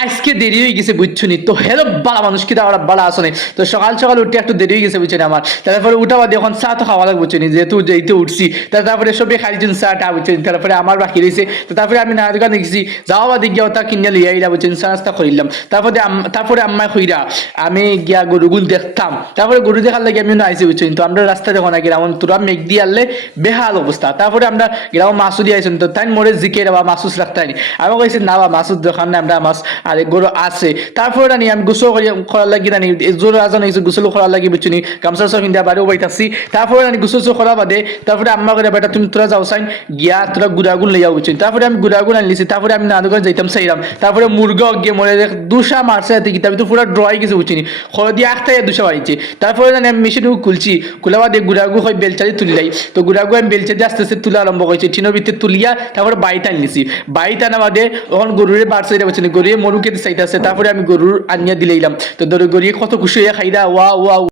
আজকে দেরি হয়ে গেছে বুঝছো নি তো হেলো বালা মানুষ কি ওরা বালা আসনে তো সকাল সকাল উঠে একটু দেরি হয়ে গেছে বুঝছো নি আমার তারপরে উঠা বাদে এখন চা তো খাওয়া লাগবে বুঝছো নি যেহেতু যেহেতু উঠছি তারপরে সবে খাইছেন চাটা বুঝছো নি তারপরে আমার বাকি রয়েছে তো তারপরে আমি না দোকানে গেছি যাওয়া বাদে গিয়া ওটা কিনে লিয়ে আইলা বুঝছো নি চা নাস্তা করিলাম তারপরে আম্মা কইরা আমি গিয়া গরুগুল দেখতাম তারপরে গরু দেখার লাগে আমি আইসি বুঝছো নি তো আমরা রাস্তা দেখো না গেলাম তোরা মেঘ দিয়ে আনলে বেহাল অবস্থা তারপরে আমরা গেলাম মাসুদি আইছেন তো তাই মোরে জিকে বা মাসুস রাখতাই আমি কইছি না বা মাসুদ দোকান না আমরা মাছ আর গরু আছে তারপরে রানি আমি গোসল করার লাগি রানি জোর আজান হয়েছে গোসল করার লাগি বুঝছি গামছা সব হিন্দা বাড়িও বাইতাছি তারপরে রানি গোসল করা বাদে তারপরে আম্মা করে বেটা তুমি তোরা যাও চাইন গিয়া তোরা গুড়াগুন লইয়া বুঝছি তারপরে আমি গুড়াগুন আনলিছি তারপরে আমি নানুঘর যাইতাম চাইলাম তারপরে মুরগা গিয়ে মরে দুসা মারছে কিতাবি তো পুরো ড্রয় গেছে বুঝছি খড় দিয়ে আখটাই দুসা বাড়িছে তারপরে জানি আমি মেশিন খুলছি খোলা বাদে গুড়াগু হয় বেলচারি তুলিলাই তো গুড়াগু আমি বেলচারি আস্তে আস্তে তুলা আরম্ভ করেছি টিনের ভিতরে তুলিয়া তারপরে বাইতে আনলিছি বাইতে আনা বাদে তখন গরুরে বাড়ছে বুঝছি গরুয়ে মরু খেতে চাইতেছে তারপরে আমি গরুর আনিয়া দিলাইলাম তো গরুয়ে কত খুশি হয়ে খাইদা ওয়া ওয়া